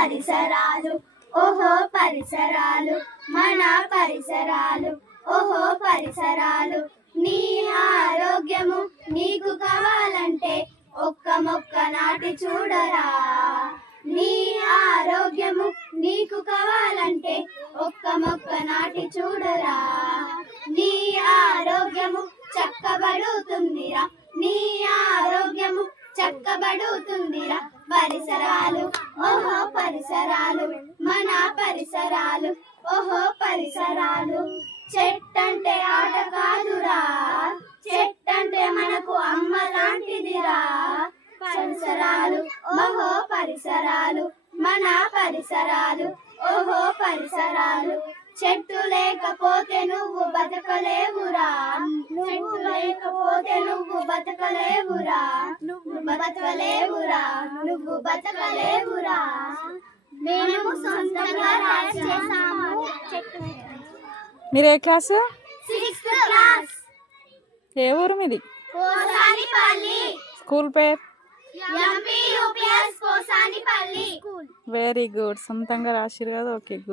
పరిసరాలు ఓహో పరిసరాలు మన పరిసరాలు ఓహో పరిసరాలు నీ ఆరోగ్యము నీకు కావాలంటే ఒక్క మొక్క నాటి చూడరా నీ ఆరోగ్యము నీకు కావాలంటే ఒక్క మొక్క నాటి చూడరా నీ ఆరోగ్యము చక్కబడుతుందిరా నీ ఆరోగ్యము చక్కబడుతుందిరా పరిసరాలు ఓహో పరిసరాలు మన పరిసరాలు ఓహో పరిసరాలు చెట్టంటే ఆట కాదురా చెట్టంటే మనకు అమ్మ లాంటిదిరా పరిసరాలు ఓహో పరిసరాలు మన పరిసరాలు ఓహో పరిసరాలు చెట్టు లేకపోతే నువ్వు బతకలేవురా చెట్టు లేకపోతే నువ్వు బతకలేవురా నువ్వు బతకలేవురా నువ్వు బతకలేవురా మేము సొంతంగా రాసేసాము మీరు ఏ క్లాసు? 6th క్లాస్ ఏ ఊరు మీది? కోసానిపల్లి స్కూల్ పేరు? MP UPS Kosanipalli very good. సొంతంగా రాసిరు కదా. Okay good.